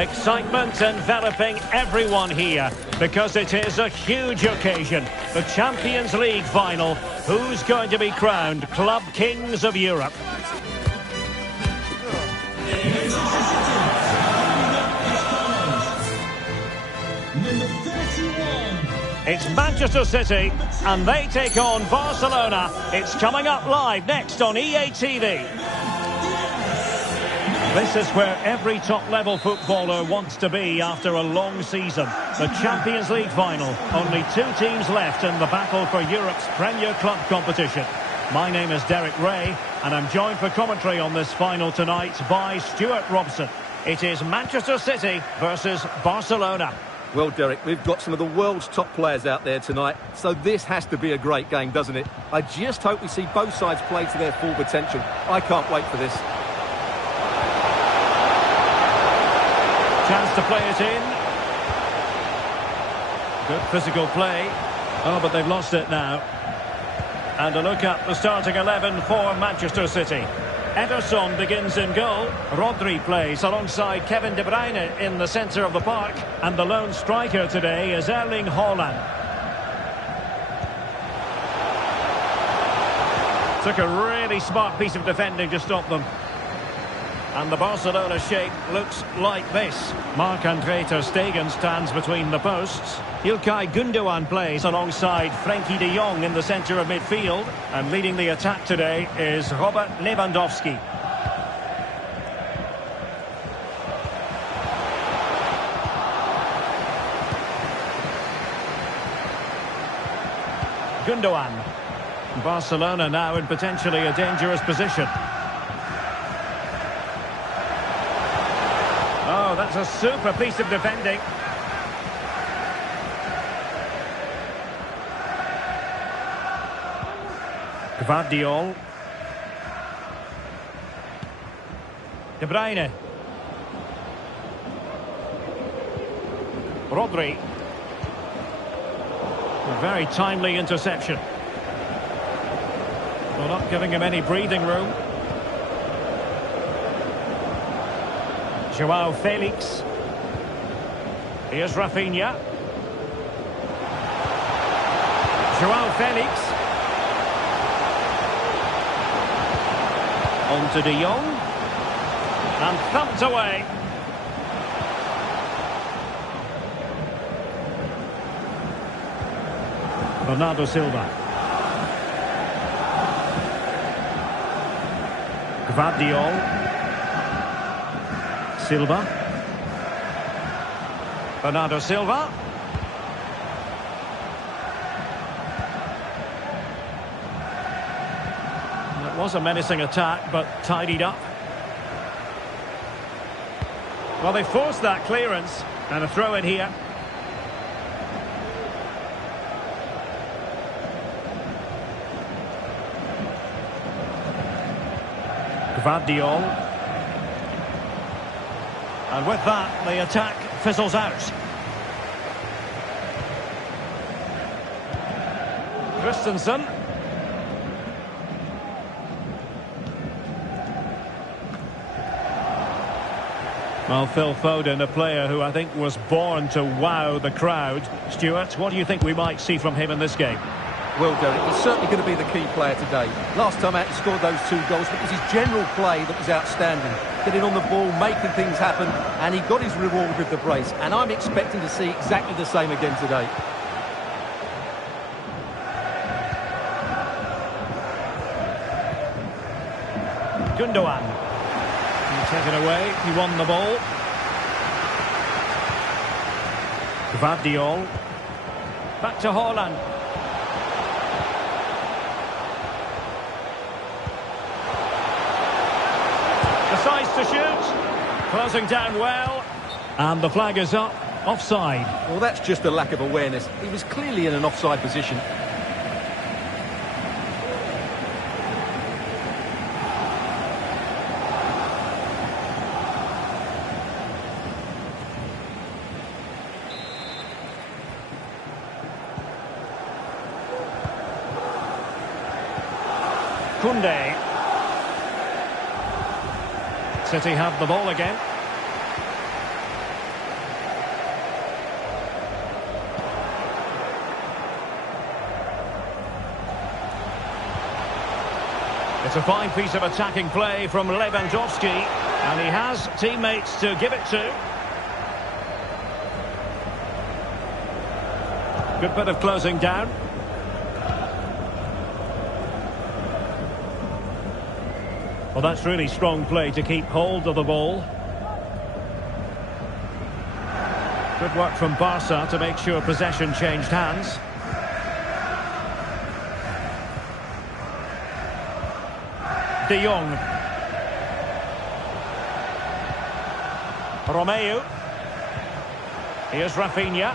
Excitement enveloping everyone here because it is a huge occasion. The Champions League final. Who's going to be crowned Club Kings of Europe? It's Manchester City, and they take on Barcelona. It's coming up live next on EA TV. This is where every top-level footballer wants to be after a long season. The Champions League final. Only two teams left in the battle for Europe's Premier Club competition. My name is Derek Ray, and I'm joined for commentary on this final tonight by Stuart Robson. It is Manchester City versus Barcelona. Well, Derek, we've got some of the world's top players out there tonight, so this has to be a great game, doesn't it? I just hope we see both sides play to their full potential. I can't wait for this. Chance to play it in. Good physical play. Oh, but they've lost it now. And a look at the starting 11 for Manchester City. Ederson begins in goal. Rodri plays alongside Kevin De Bruyne in the centre of the park. And the lone striker today is Erling Haaland. Took a really smart piece of defending to stop them. And the Barcelona shape looks like this. Marc-Andre ter Stegen stands between the posts. Ilkay Gundogan plays alongside Frenkie de Jong in the centre of midfield. And leading the attack today is Robert Lewandowski. Gundogan. Barcelona now in potentially a dangerous position. Oh, that's a super piece of defending. Gvardiol. De Bruyne. Rodri. A very timely interception. Well, not giving him any breathing room. Joao Felix. Here's Rafinha. Joao Felix. On to De Jong. And thumped away. Bernardo Silva. Gvardiol. Silva. Bernardo Silva. It was a menacing attack, but tidied up. Well, they forced that clearance, and a throw in here. Gvardiol. And with that, the attack fizzles out. Christensen. Well, Phil Foden, a player who I think was born to wow the crowd. Stuart, what do you think we might see from him in this game? Well, Derek, he's certainly going to be the key player today. Last time out he scored those 2 goals, but it was his general play that was outstanding. Getting on the ball, making things happen, and he got his reward with the brace. And I'm expecting to see exactly the same again today. Gundogan. He's taken away, he won the ball. Gvardiol. Back to Haaland. Decides to shoot. Closing down well. And the flag is up. Offside. Well, that's just a lack of awareness. He was clearly in an offside position. Koundé. City have the ball again. It's a fine piece of attacking play from Lewandowski, and he has teammates to give it to. Good bit of closing down. Well, that's really strong play to keep hold of the ball. Good work from Barca to make sure possession changed hands. De Jong. Romeu. Here's Rafinha.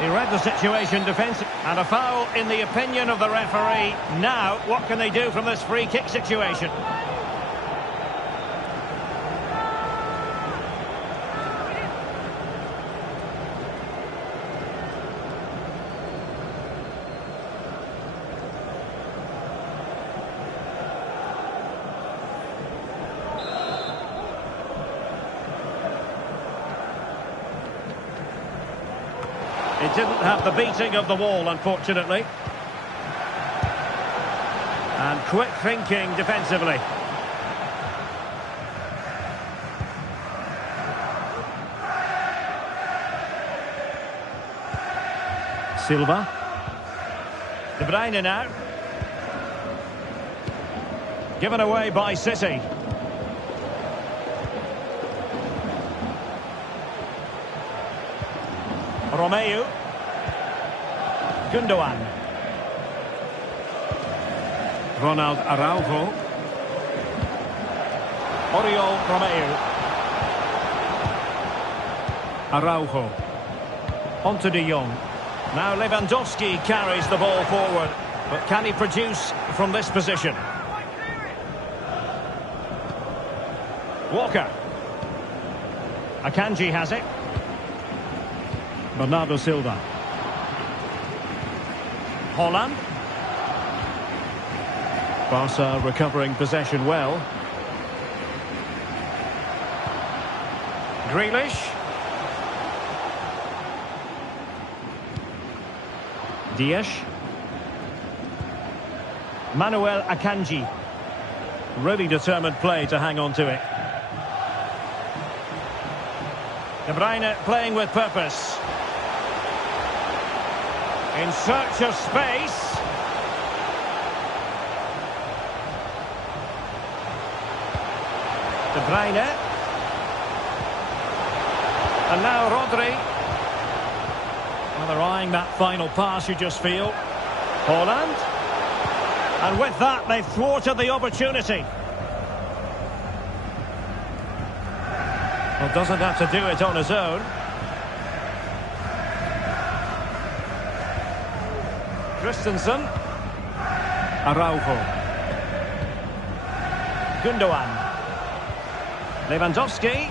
He read the situation defensively. And a foul in the opinion of the referee. Now, what can they do from this free kick situation? It didn't have the beating of the wall, unfortunately. And quick thinking defensively. Silva. De Bruyne now. Given away by City. Romeu. Gundogan. Ronald Araujo. Oriol Romeu. Araujo. Onto De Jong. Now Lewandowski carries the ball forward. But can he produce from this position? Walker. Akanji has it. Bernardo Silva. Holland. Barca recovering possession well. Grealish. Dias. Manuel Akanji. Really determined play to hang on to it. De Bruyne playing with purpose. In search of space. De Bruyne. And now Rodri. Well, they're eyeing that final pass, you just feel. Holland. And with that, they've thwarted the opportunity. Well, doesn't have to do it on his own. Christensen. Araujo. Gundogan. Lewandowski.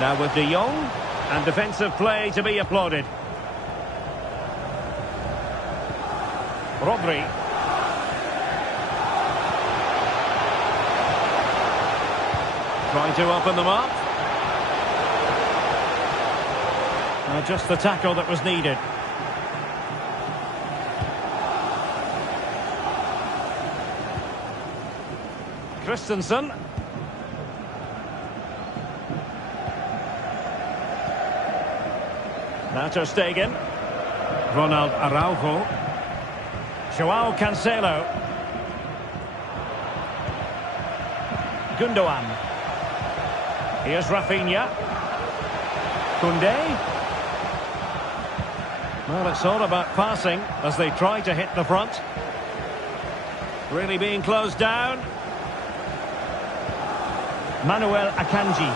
Now with De Jong. And defensive play to be applauded. Rodri. Trying to open them up. Just the tackle that was needed. Christensen. Now Ter Stegen. Ronald Araujo. Joao Cancelo. Gundogan. Here's Rafinha. Koundé. Well, it's all about passing as they try to hit the front. Really being closed down. Manuel Akanji.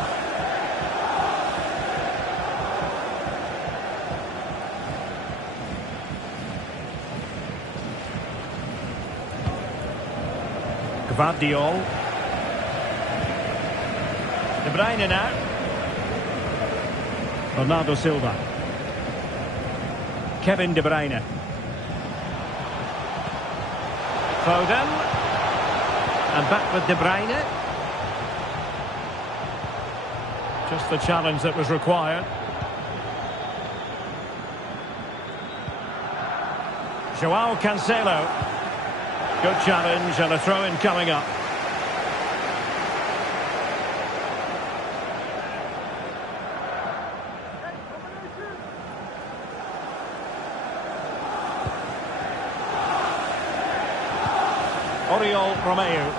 Gvardiol. De Bruyne now. Bernardo Silva. Kevin De Bruyne. Foden. And back with De Bruyne. Just the challenge that was required. Joao Cancelo. Good challenge and a throw-in coming up. Oriol Romeu.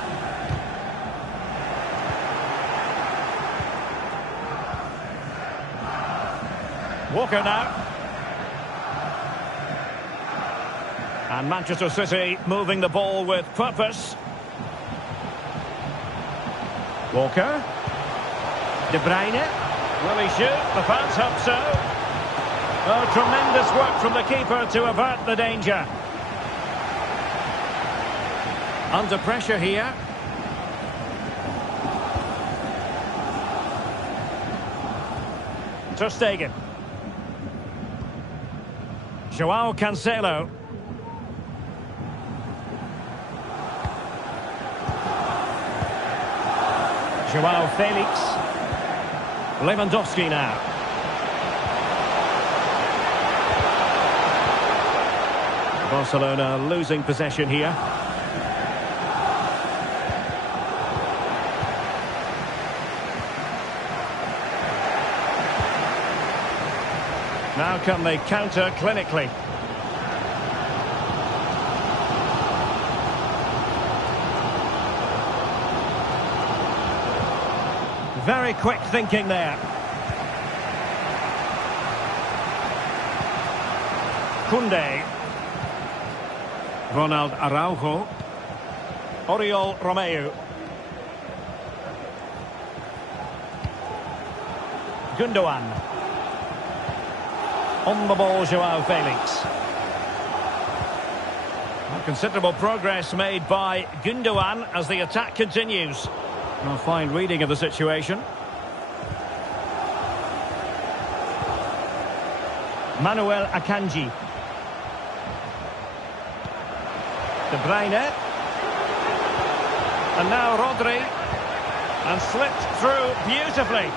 Walker now. And Manchester City moving the ball with purpose. Walker. De Bruyne. Will he shoot? The fans hope so. Oh, tremendous work from the keeper to avert the danger. Under pressure here. Ter Stegen. João Cancelo. João Felix. Lewandowski now. Barcelona losing possession here. Now can they counter clinically? Very quick thinking there. Koundé. Ronald Araujo. Oriol Romeu. Gundogan. On the ball, João Felix. Considerable progress made by Gundogan as the attack continues. A fine reading of the situation. Manuel Akanji. De Bruyne. And now Rodri. And slipped through beautifully.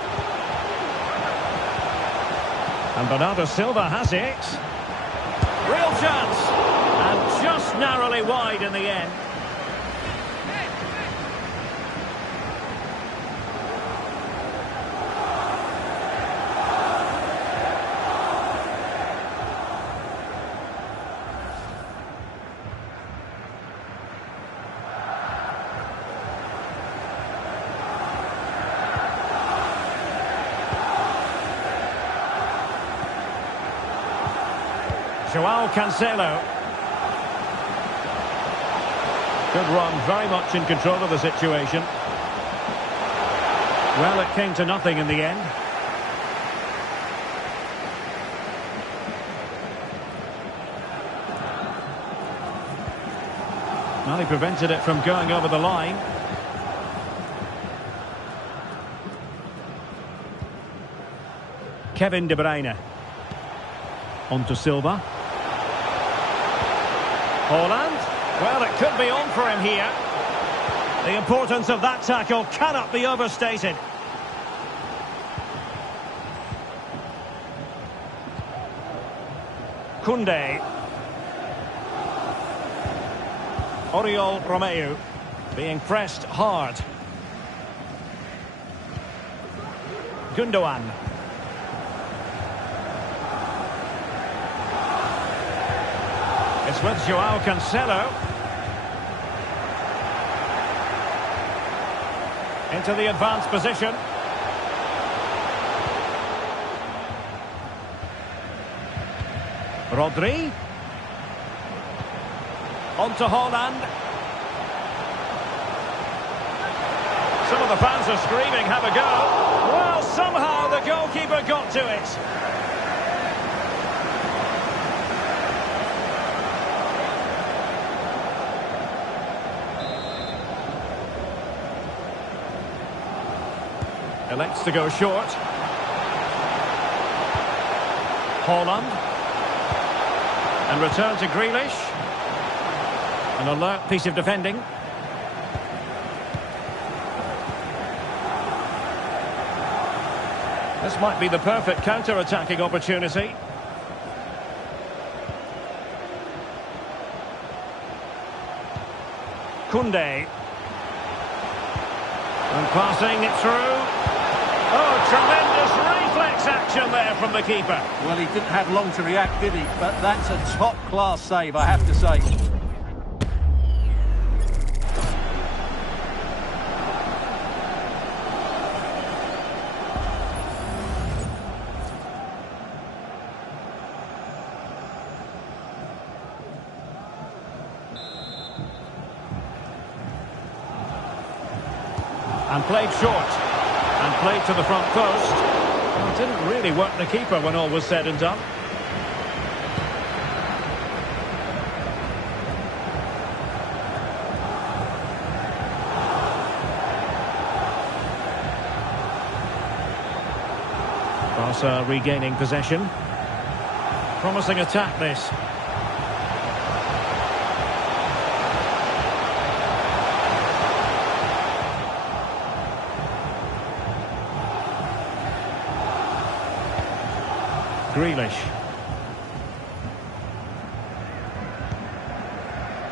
And Bernardo Silva has it. Real chance. And just narrowly wide in the end. João Cancelo. Good run, very much in control of the situation. Well, it came to nothing in the end. Well, he prevented it from going over the line. Kevin De Bruyne. On to Silva. Haaland. Well, it could be on for him here. The importance of that tackle cannot be overstated. Koundé. Oriol Romeu being pressed hard. Gundogan. It's with João Cancelo. Into the advanced position. Rodri. On to Haaland. Some of the fans are screaming, have a go. Well, somehow the goalkeeper got to it. Elects to go short. Haaland. And return to Grealish. An alert piece of defending. This might be the perfect counter-attacking opportunity. Koundé. And passing it through. Oh, tremendous reflex action there from the keeper. Well, he didn't have long to react, did he? But that's a top-class save, I have to say. And played short. And played to the front post. Well, it didn't really work the keeper when all was said and done. Barca regaining possession. Promising attack, this. Grealish.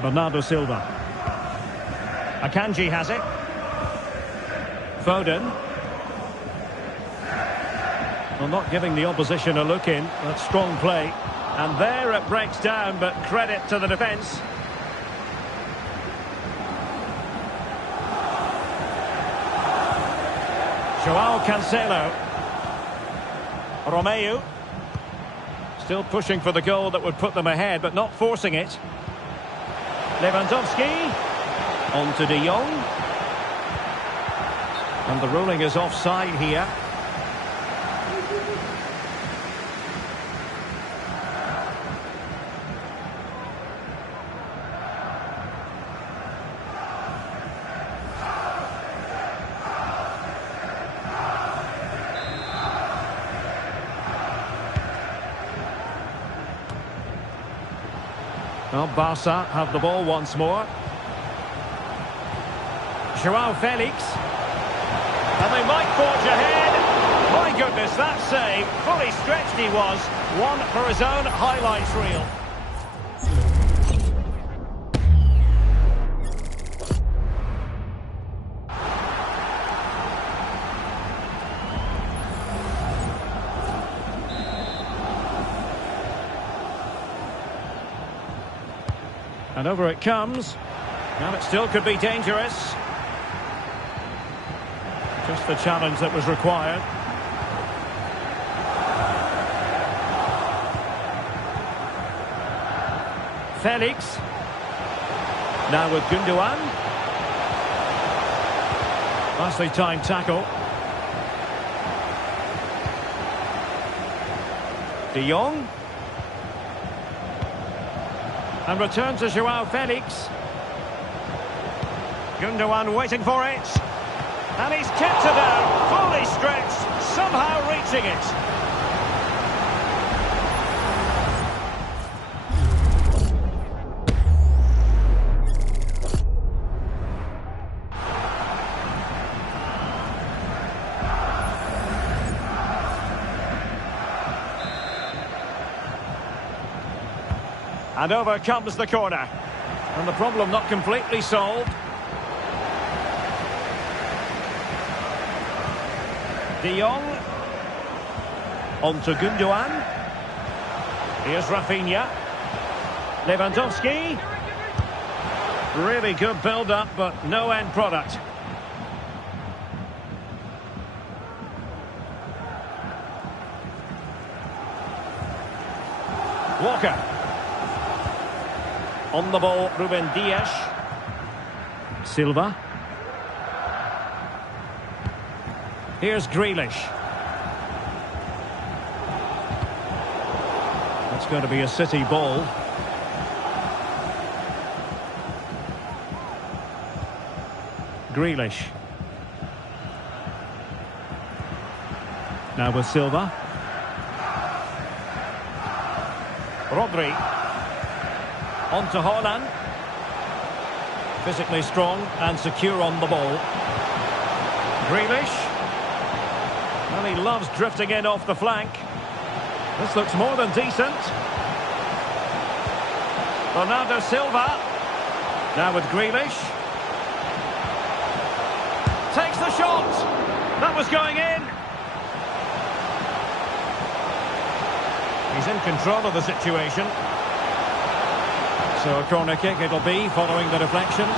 Bernardo Silva. Akanji has it. Foden. Well, not giving the opposition a look in. That's strong play. And there it breaks down, but credit to the defence. Joao Cancelo. Romeu. Still pushing for the goal that would put them ahead, but not forcing it. Lewandowski. On to De Jong. And the ruling is offside here. Well, Barca have the ball once more. Joao Felix. And they might forge ahead. My goodness, that save. Fully stretched he was. One for his own highlights reel. And over it comes. And it still could be dangerous. Just the challenge that was required. Felix. Now with Gundogan. Nicely timed tackle. De Jong. And return to Joao Felix. Gundogan waiting for it. And he's kept it down, fully stretched, somehow reaching it. And over comes the corner. And the problem not completely solved. De Jong. On to Gundogan. Here's Rafinha. Lewandowski. Really good build-up, but no end product. Walker. On the ball, Ruben Dias. Silva. Here's Grealish. That's going to be a City ball. Grealish. Now with Silva. Rodri. On to Haaland. Physically strong and secure on the ball. Grealish. Well, he loves drifting in off the flank. This looks more than decent. Bernardo Silva. Now with Grealish. takes the shot. That was going in. He's in control of the situation. So a corner kick it'll be following the deflection.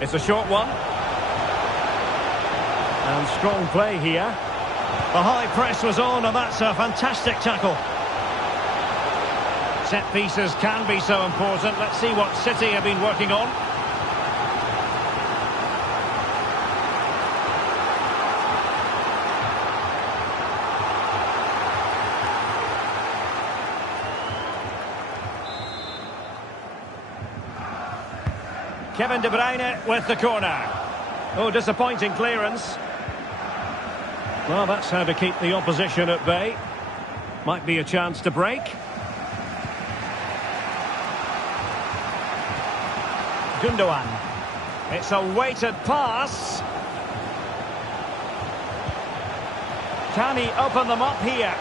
It's a short one. And strong play here. The high press was on, and that's a fantastic tackle. Set pieces can be so important. Let's see what City have been working on. Kevin De Bruyne with the corner. Oh, disappointing clearance. Well, that's how to keep the opposition at bay. Might be a chance to break. Gundogan. It's a weighted pass. Can he open them up here?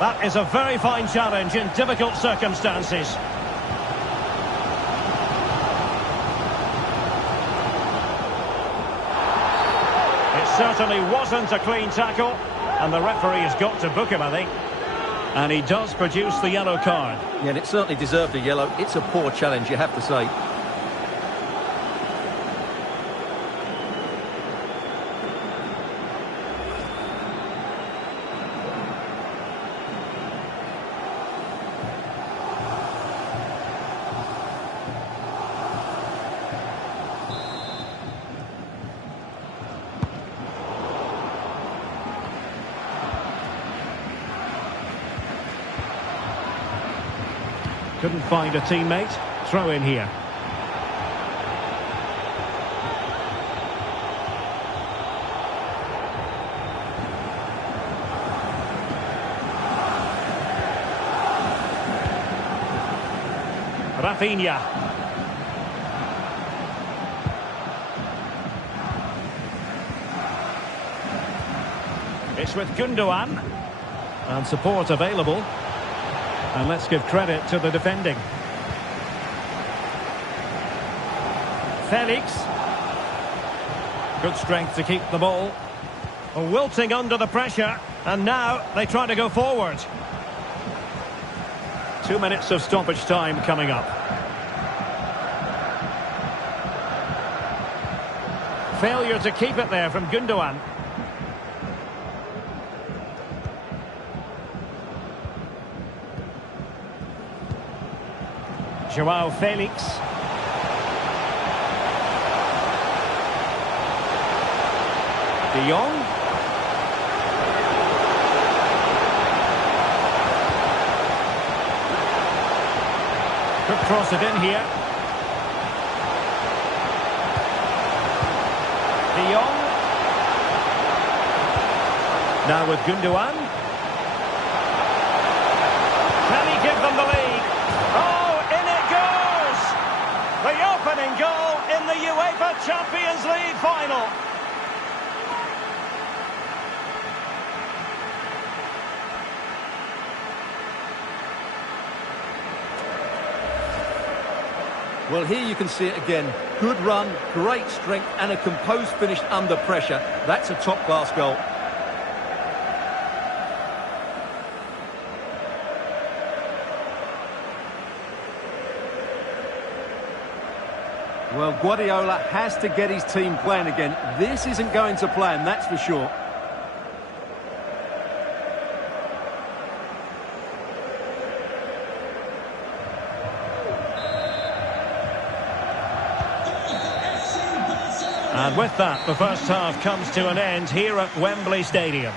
That is a very fine challenge in difficult circumstances. It certainly wasn't a clean tackle, and the referee has got to book him, I think. And he does produce the yellow card. Yeah, and it certainly deserved a yellow. It's a poor challenge, you have to say. Couldn't find a teammate. Throw in here. Rafinha. It's with Gundogan. And support available. And let's give credit to the defending. Felix. Good strength to keep the ball. Wilting under the pressure. And now they try to go forward. 2 minutes of stoppage time coming up. Failure to keep it there from Gundogan. Joao Felix. De Jong. Could cross it in here. De Jong. Now with Gundogan. Can he give them the lead? Oh, in it goes! The opening goal in the UEFA Champions League final. Well, here you can see it again. Good run, great strength, and a composed finish under pressure. That's a top-class goal. Well, Guardiola has to get his team playing again. This isn't going to plan, that's for sure. And with that, the first half comes to an end here at Wembley Stadium.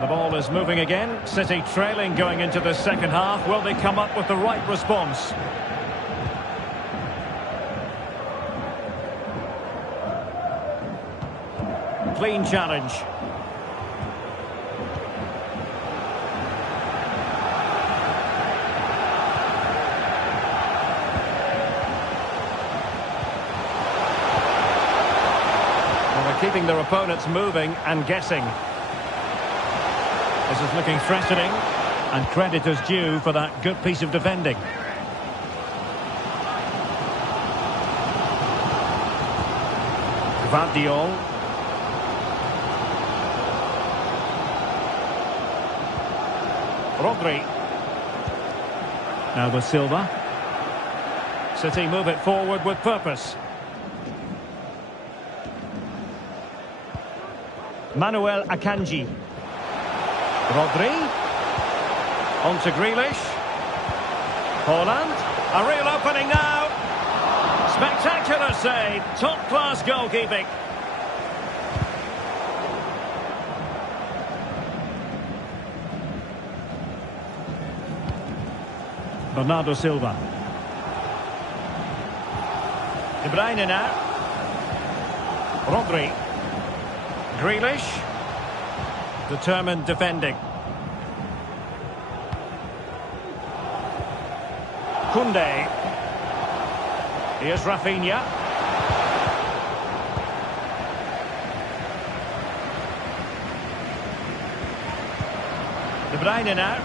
The ball is moving again. City trailing going into the second half. Will they come up with the right response? Clean challenge. Well, they're keeping their opponents moving and guessing. This is looking threatening, and credit is due for that good piece of defending. Gvardiol. Rodri. Now with Silva. City move it forward with purpose. Manuel Akanji. Rodri. On to Grealish. Haaland. A real opening now. Spectacular save. Top-class goalkeeping. Bernardo Silva. De Bruyne now. Rodri. Grealish. Determined defending. Koundé. Here's Rafinha. De Bruyne now.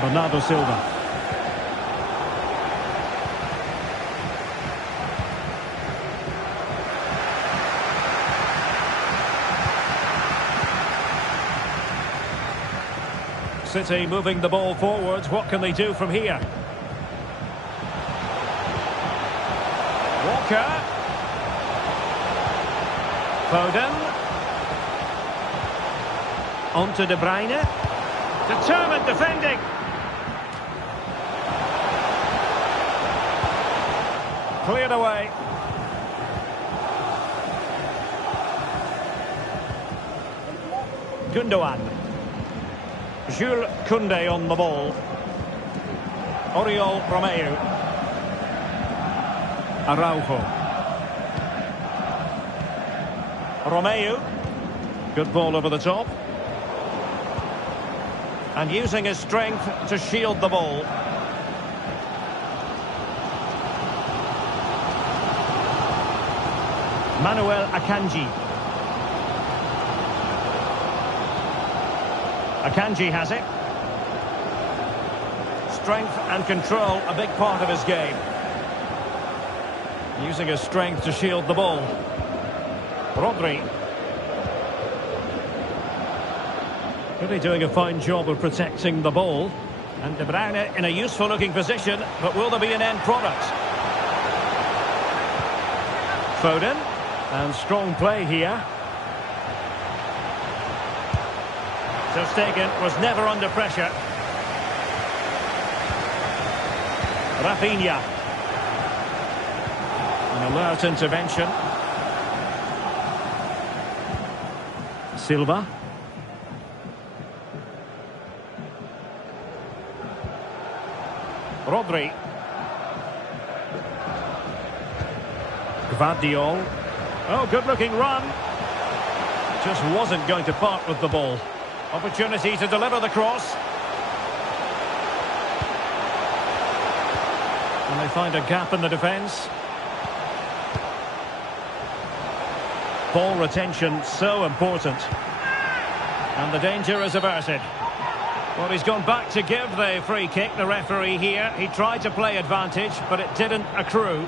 Bernardo Silva. City moving the ball forwards. What can they do from here? Walker. Foden. On to De Bruyne. Determined defending. Cleared away. Gundogan. Jules Koundé on the ball. Oriol Romeu. Araujo. Romeu. Good ball over the top. And using his strength to shield the ball. Manuel Akanji. Akanji has it. Strength and control, a big part of his game. Using his strength to shield the ball. Rodri. Really doing a fine job of protecting the ball. And De Bruyne in a useful looking position, but will there be an end product? Foden. And strong play here. Ter Stegen was never under pressure. Rafinha. An alert intervention. Silva. Rodri. Gvardiol. Oh, good-looking run. Just wasn't going to part with the ball. Opportunity to deliver the cross. And they find a gap in the defence. Ball retention so important. And the danger is averted. Well, he's gone back to give the free kick, the referee here. He tried to play advantage, but it didn't accrue.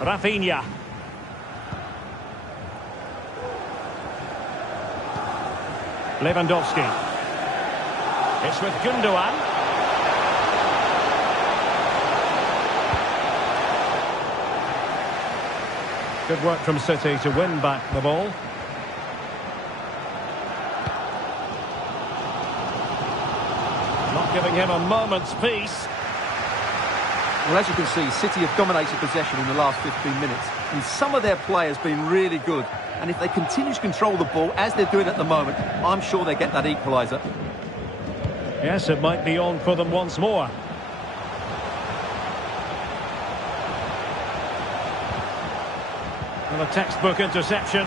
Rafinha. Lewandowski. It's with Gundogan. Good work from City to win back the ball. Not giving him a moment's peace. Well, as you can see, City have dominated possession in the last 15 minutes. And some of their players been really good. And if they continue to control the ball, as they're doing at the moment, I'm sure they get that equaliser. Yes, it might be on for them once more. And a textbook interception.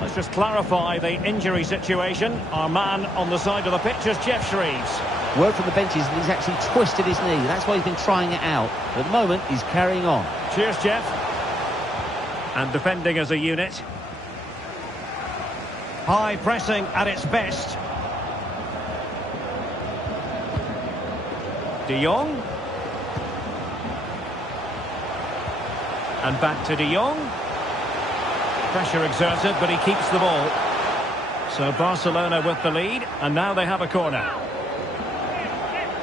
Let's just clarify the injury situation. Our man on the side of the pitch is Jeff Shreves. Word from the benches that he's actually twisted his knee. That's why he's been trying it out. At the moment, he's carrying on. Cheers, Jeff. And defending as a unit. High pressing at its best. De Jong. And back to De Jong. Pressure exerted, but he keeps the ball. So Barcelona with the lead, and now they have a corner.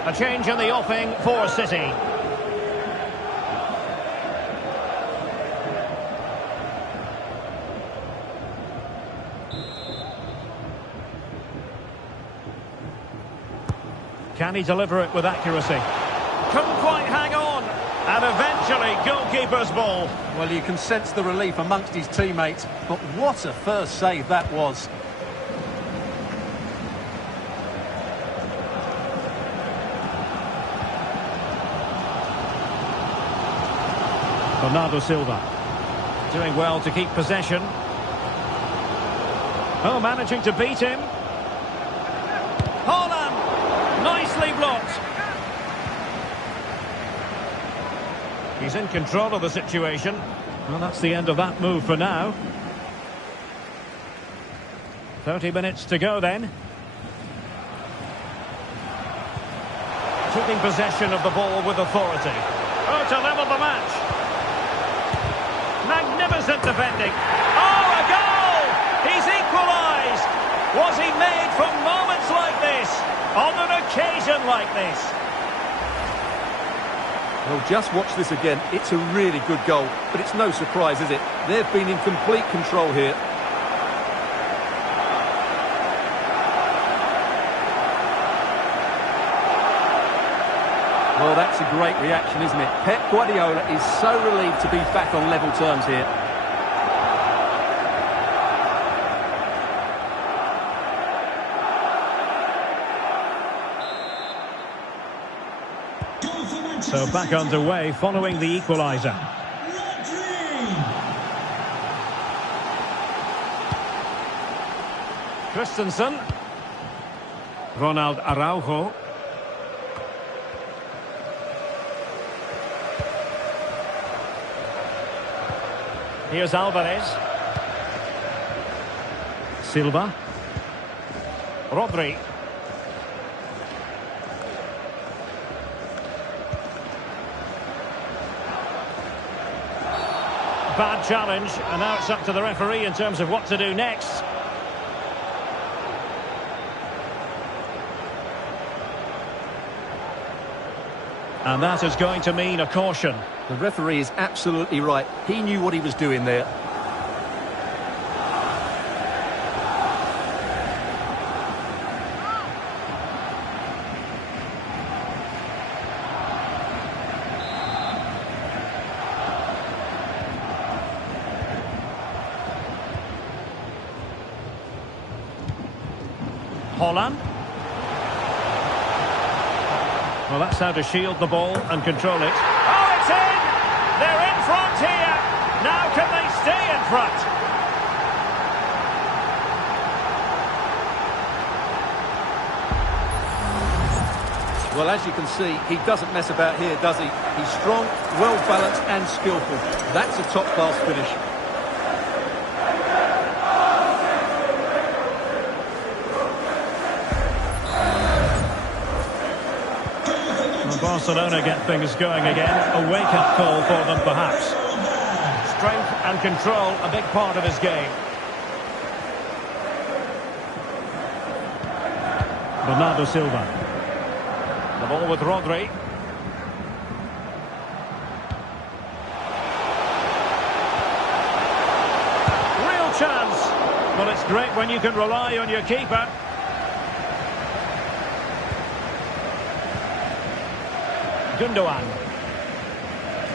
A change in the offing for City. Can he deliver it with accuracy? Couldn't quite hang on. And eventually, goalkeeper's ball. Well, you can sense the relief amongst his teammates. But what a first save that was. Bernardo Silva. Doing well to keep possession. Oh, managing to beat him. Haaland! Nicely blocked. He's in control of the situation. Well, that's the end of that move for now. 30 minutes to go then. Keeping possession of the ball with authority. Oh, to level the match. Magnificent defending. Oh, a goal! He's equalised. Was he made for moments like this? On an occasion like this? Well, just watch this again. It's a really good goal, but it's no surprise, is it? They've been in complete control here. Well, that's a great reaction, isn't it? Pep Guardiola is so relieved to be back on level terms here. So back underway following the equaliser. Christensen. Ronald Araujo. Here's Alvarez. Silva. Rodri. Bad challenge, and now it's up to the referee in terms of what to do next. And that is going to mean a caution. The referee is absolutely right. He knew what he was doing there. Haaland. Well, that's how to shield the ball and control it. Oh, it's in! They're in front here! Now can they stay in front? Well, as you can see, he doesn't mess about here, does he? He's strong, well-balanced and skillful. That's a top-class finish. Barcelona get things going again. A wake-up call for them, perhaps. Strength and control, a big part of his game. Bernardo Silva. The ball with Rodri. it's great when you can rely on your keeper. Gundogan.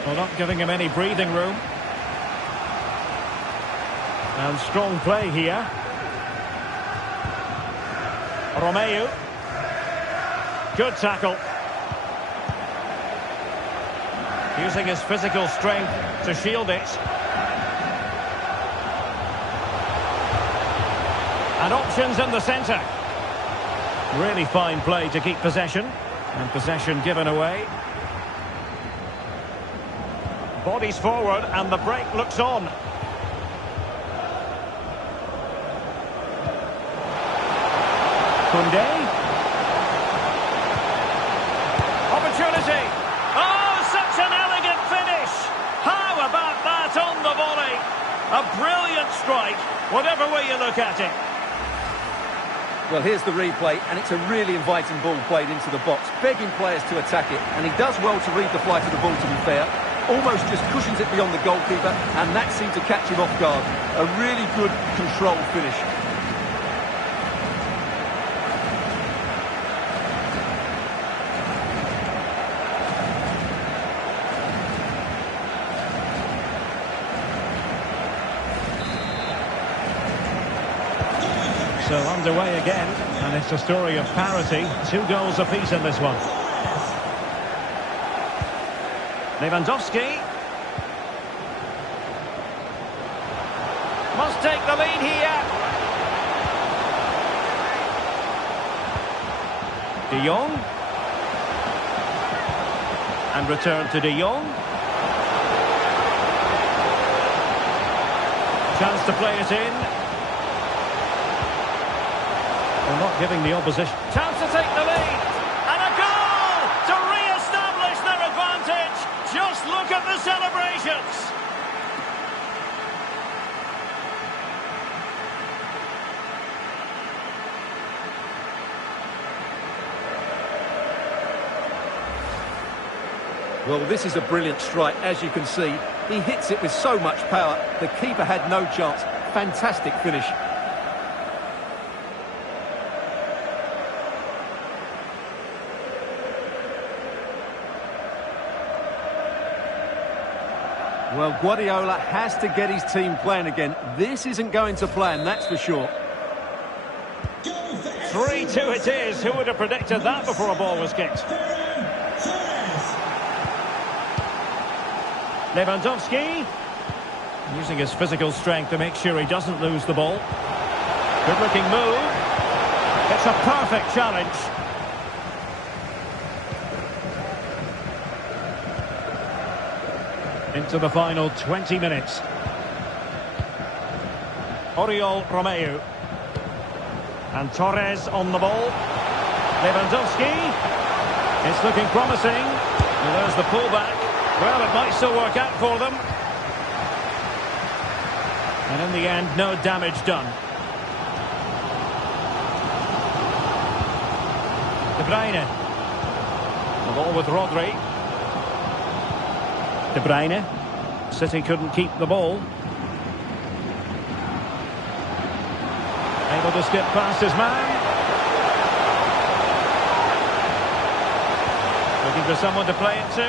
Well, not giving him any breathing room. And strong play here. Romeu. Good tackle. Using his physical strength to shield it. And options in the centre. Really fine play to keep possession. And possession given away. Bodies forward and the break looks on. Koundé. Opportunity. Oh, such an elegant finish. How about that on the volley? A brilliant strike, whatever way you look at it. Well, here's the replay, and it's a really inviting ball played into the box, begging players to attack it, and he does well to read the flight of the ball, to be fair. Almost just cushions it beyond the goalkeeper, and that seemed to catch him off guard. A really good, controlled finish. So underway again, and it's a story of parity. 2 goals apiece in this one. Lewandowski. Must take the lead here. De Jong. And return to De Jong. Chance to play it in. Well, not giving the opposition. Chance to take the lead. And a goal to re-establish their advantage. Just look at the celebrations. Well, this is a brilliant strike, as you can see. He hits it with so much power. The keeper had no chance. Fantastic finish. Well, Guardiola has to get his team playing again. This isn't going to plan, that's for sure. 3-2 it is. Who would have predicted that before a ball was kicked? Lewandowski. Using his physical strength to make sure he doesn't lose the ball. Good-looking move. It's a perfect challenge. Into the final 20 minutes. Oriol Romeu. And Torres on the ball. Lewandowski. It's looking promising. And there's the pullback. Well, it might still work out for them. And in the end, no damage done. De Bruyne. The ball with Rodri. De Bruyne. City couldn't keep the ball. Able to skip past his man. Looking for someone to play it to.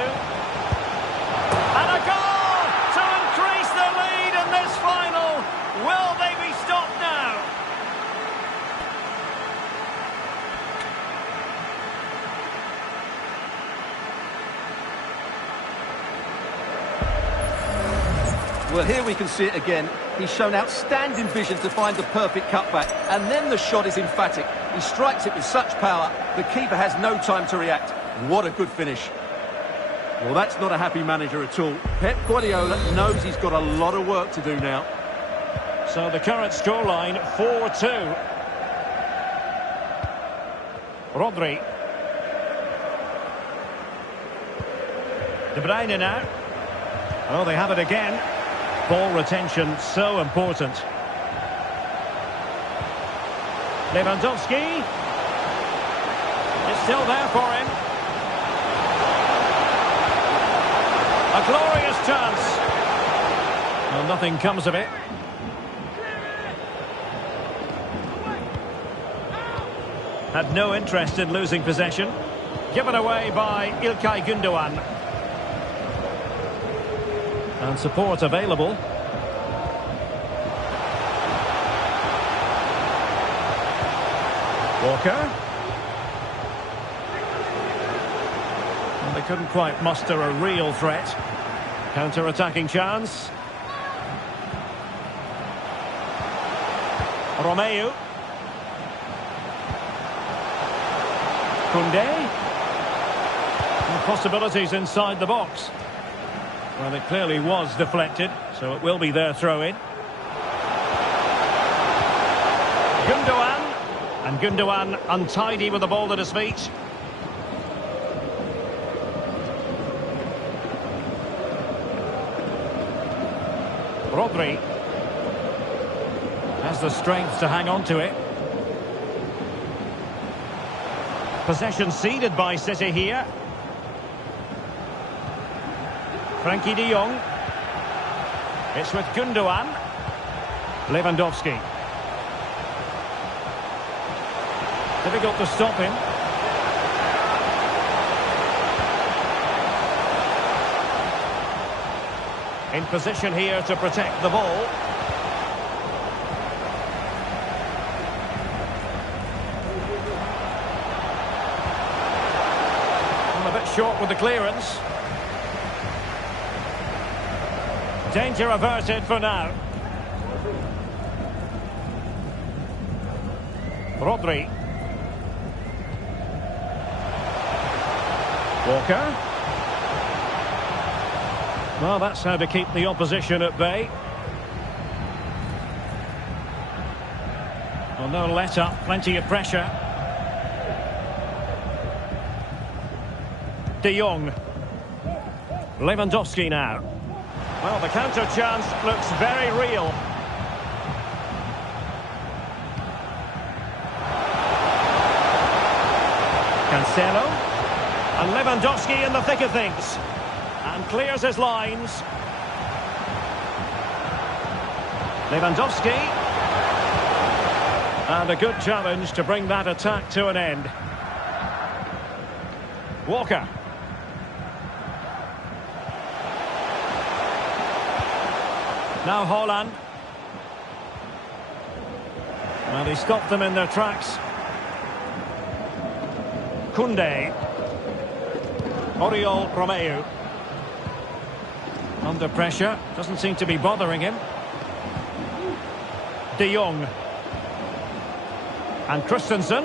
And a goal to increase the lead in this final. Will they be stopped now? Well, here we can see it again. He's shown outstanding vision to find the perfect cutback. And then the shot is emphatic. He strikes it with such power, the keeper has no time to react. What a good finish. Well, that's not a happy manager at all. Pep Guardiola knows he's got a lot of work to do now. So the current scoreline, 4-2. Rodri. De Bruyne now. Oh, they have it again. Ball retention so important. Lewandowski. It's still there for him. A glorious chance. Well, nothing comes of it. Had no interest in losing possession. Given away by İlkay Gündoğan. And support available. Walker. And they couldn't quite muster a real threat. Counter-attacking chance. Romeu. Koundé. And possibilities inside the box. Well, it clearly was deflected, so it will be their throw-in. Gündoğan. And Gündoğan untidy with the ball at his feet. Rodri has the strength to hang on to it. Possession ceded by City here. Frankie de Jong. It's with Gündoğan. Lewandowski. Difficult to stop him. In position here to protect the ball. And a bit short with the clearance. Danger averted for now. Rodri. Walker. Well, that's how to keep the opposition at bay. Well, no let-up, plenty of pressure. De Jong. Lewandowski now. Well, the counter chance looks very real. Cancelo. And Lewandowski in the thick of things. And clears his lines. Lewandowski. And a good challenge to bring that attack to an end. Walker. Now Haaland. Well, he stopped them in their tracks. Koundé. Oriol Romeu. Under pressure, doesn't seem to be bothering him. De Jong. And Christensen.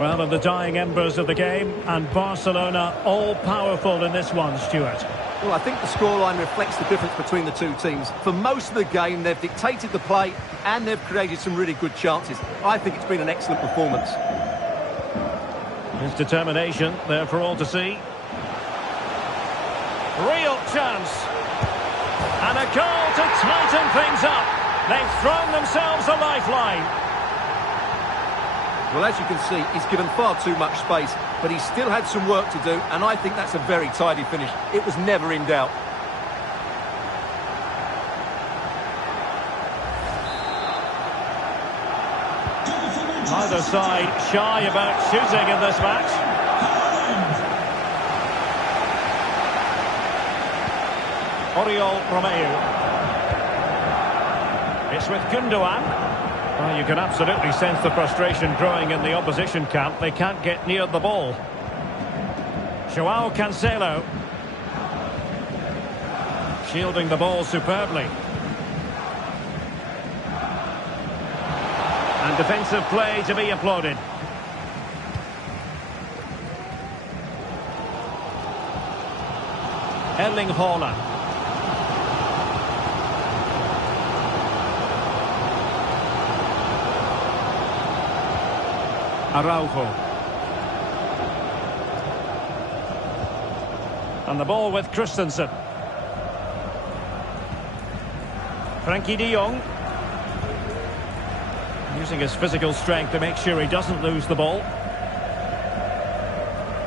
Well, in the dying embers of the game, and Barcelona all-powerful in this one, Stuart. Well, I think the scoreline reflects the difference between the two teams. For most of the game, they've dictated the play and they've created some really good chances. I think it's been an excellent performance. His determination there for all to see. Real chance. And a goal to tighten things up. They've thrown themselves a lifeline. Well, as you can see, he's given far too much space, but he still had some work to do, and I think that's a very tidy finish. It was never in doubt. Neither side shy about shooting in this match. Oriol Romeu. It's with Gündoğan. Well, you can absolutely sense the frustration growing in the opposition camp. They can't get near the ball. João Cancelo. Shielding the ball superbly. And defensive play to be applauded. Erling Haaland. Araujo. And the ball with Christensen. Frankie de Jong. Using his physical strength to make sure he doesn't lose the ball.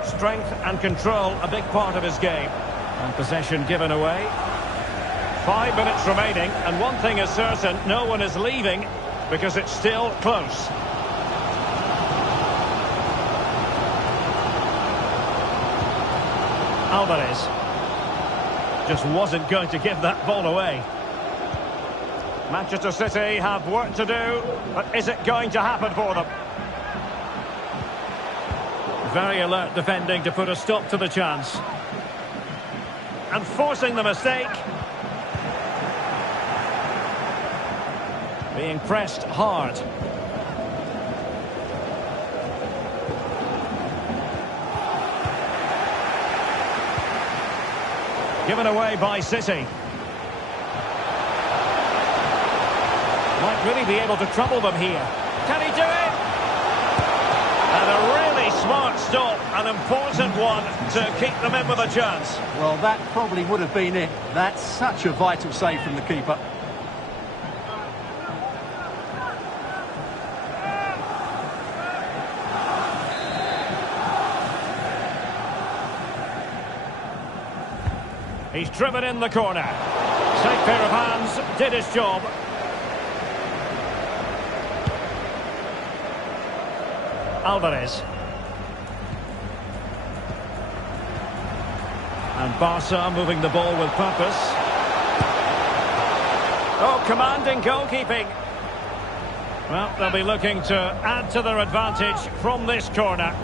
Strength and control, a big part of his game. And possession given away. 5 minutes remaining, and one thing is certain, no one is leaving because it's still close. Alvarez just wasn't going to give that ball away. Manchester City have work to do, but is it going to happen for them? Very alert defending to put a stop to the chance. And forcing the mistake. Being pressed hard. Given away by City. Might really be able to trouble them here. Can he do it? And a really smart stop, an important one to keep them in with a chance. Well, that probably would have been it. That's such a vital save from the keeper. He's driven in the corner. Safe pair of hands, did his job. Alvarez. And Barca moving the ball with purpose. Oh, commanding goalkeeping. Well, they'll be looking to add to their advantage from this corner.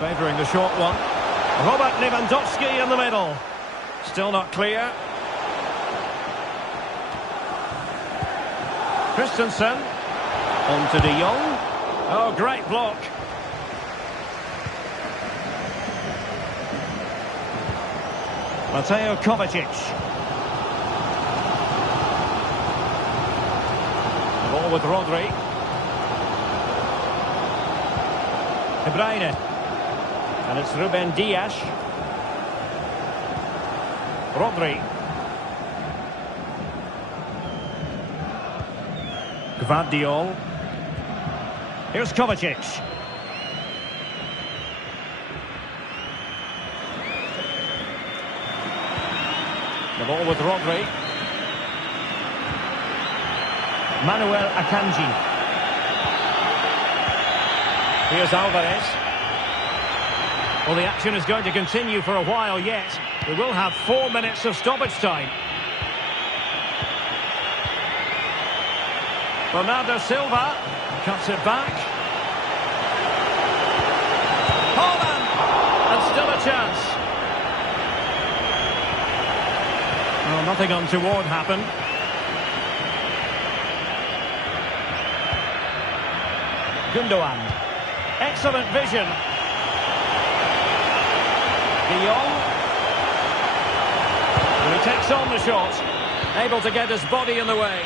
Favouring the short one. Robert Lewandowski in the middle. Still not clear. Christensen. On to De Jong. Oh, great block. Mateo Kovacic. The ball with Rodri. De Bruyne. And it's Ruben Dias. Rodri. Gvardiol. Here's Kovacic. The ball with Rodri. Manuel Akanji. Here's Alvarez. Well, the action is going to continue for a while yet. We will have 4 minutes of stoppage time. Bernardo Silva cuts it back. Haaland! And still a chance. Well, nothing untoward happened. Gundogan. Excellent vision. De Jong. And he takes on the shot. Able to get his body in the way.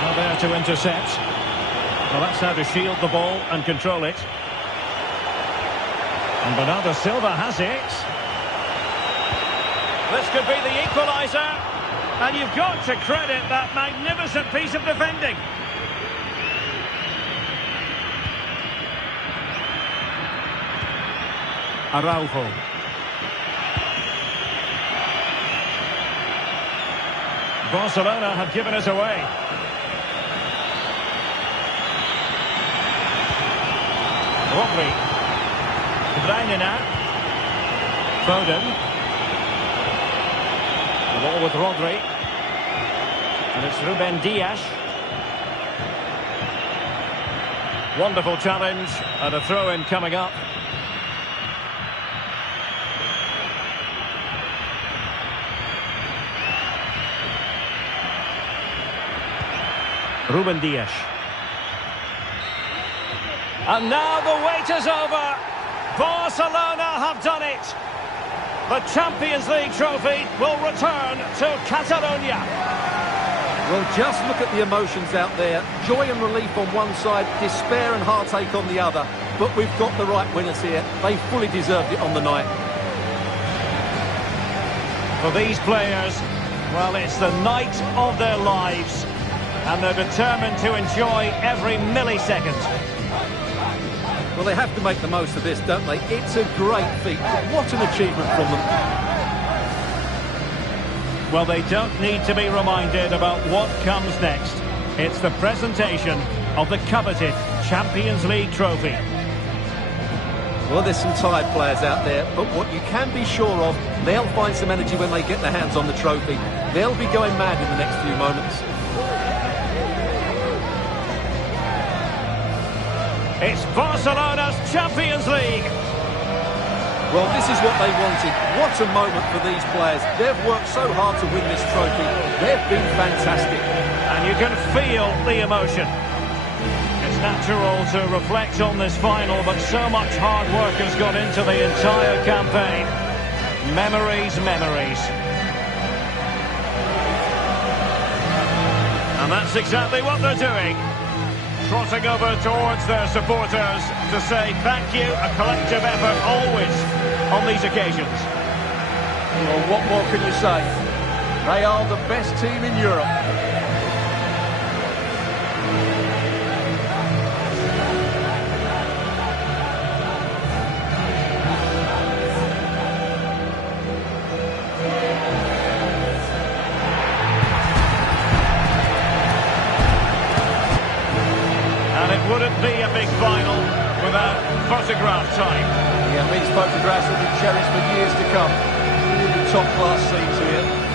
Now there to intercept. Well, that's how to shield the ball and control it. And Bernardo Silva has it. This could be the equaliser. And you've got to credit that magnificent piece of defending. Araujo. Barcelona have given us away. Rodri. De Bruyne now. Foden. The ball with Rodri. And it's Ruben Dias. Wonderful challenge and a throw-in coming up. Ruben Dias. And now the wait is over. Barcelona have done it. The Champions League trophy will return to Catalonia. Well, just look at the emotions out there. Joy and relief on one side, despair and heartache on the other. but we've got the right winners here. They fully deserved it on the night. For these players, well, it's the night of their lives, and they're determined to enjoy every millisecond. Well, they have to make the most of this, don't they? It's a great feat. What an achievement from them. Well, they don't need to be reminded about what comes next. It's the presentation of the coveted Champions League trophy. Well, there's some tired players out there, but what you can be sure of, they'll find some energy when they get their hands on the trophy. They'll be going mad in the next few moments. It's Barcelona's Champions League. Well, this is what they wanted. What a moment for these players. They've worked so hard to win this trophy. They've been fantastic. And you can feel the emotion. It's natural to reflect on this final, but so much hard work has gone into the entire campaign. Memories, memories. And that's exactly what they're doing. Trotting over towards their supporters to say thank you, a collective effort always on these occasions. Well, what more can you say? They are the best team in Europe. Wouldn't be a big final without photograph time. Yeah, these photographs will be cherished for years to come. Really top-class scenes here.